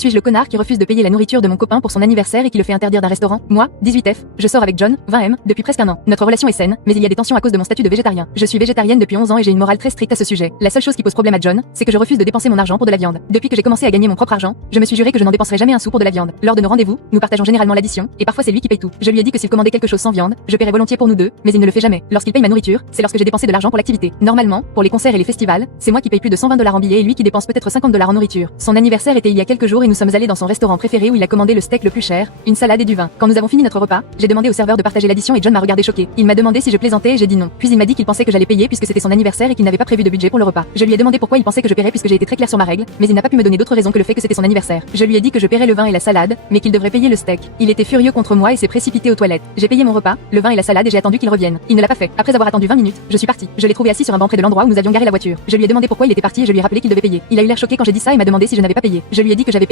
Suis-je le connard qui refuse de payer la nourriture de mon copain pour son anniversaire et qui le fait interdire d'un restaurant? Moi, 18F, je sors avec John, 20M, depuis presque un an. Notre relation est saine, mais il y a des tensions à cause de mon statut de végétarien. Je suis végétarienne depuis 11 ans et j'ai une morale très stricte à ce sujet. La seule chose qui pose problème à John, c'est que je refuse de dépenser mon argent pour de la viande. Depuis que j'ai commencé à gagner mon propre argent, je me suis juré que je n'en dépenserai jamais un sou pour de la viande. Lors de nos rendez-vous, nous partageons généralement l'addition, et parfois c'est lui qui paye tout. Je lui ai dit que s'il commandait quelque chose sans viande, je paierais volontiers pour nous deux, mais il ne le fait jamais. Lorsqu'il paye ma nourriture, c'est lorsque j'ai dépensé de l'argent pour l'activité. Normalement, pour les concerts et les festivals, c'est moi qui paye plus de 120 $ en billets et lui qui dépense peut-être 50 $ en nourriture. Son anniversaire était il y a quelques jours et nous sommes allés dans son restaurant préféré où il a commandé le steak le plus cher, une salade et du vin. Quand nous avons fini notre repas, j'ai demandé au serveur de partager l'addition et John m'a regardé choqué. Il m'a demandé si je plaisantais et j'ai dit non. Puis il m'a dit qu'il pensait que j'allais payer puisque c'était son anniversaire et qu'il n'avait pas prévu de budget pour le repas. Je lui ai demandé pourquoi il pensait que je paierais puisque j'ai été très clair sur ma règle, mais il n'a pas pu me donner d'autres raisons que le fait que c'était son anniversaire. Je lui ai dit que je paierais le vin et la salade, mais qu'il devrait payer le steak. Il était furieux contre moi et s'est précipité aux toilettes. J'ai payé mon repas, le vin et la salade et j'ai attendu qu'il revienne. Il ne l'a pas fait. Après avoir attendu 20 minutes, je suis partie. Je l'ai trouvé assis sur un banc près de l'endroit où nous avions garé la voiture. Je lui ai demandé pourquoi il était parti et je lui ai rappelé qu'il devait payer. Il a eu l'air choqué quand j'ai dit ça et m'a demandé si je n'avais pas payé. Je lui ai dit que j'avais payé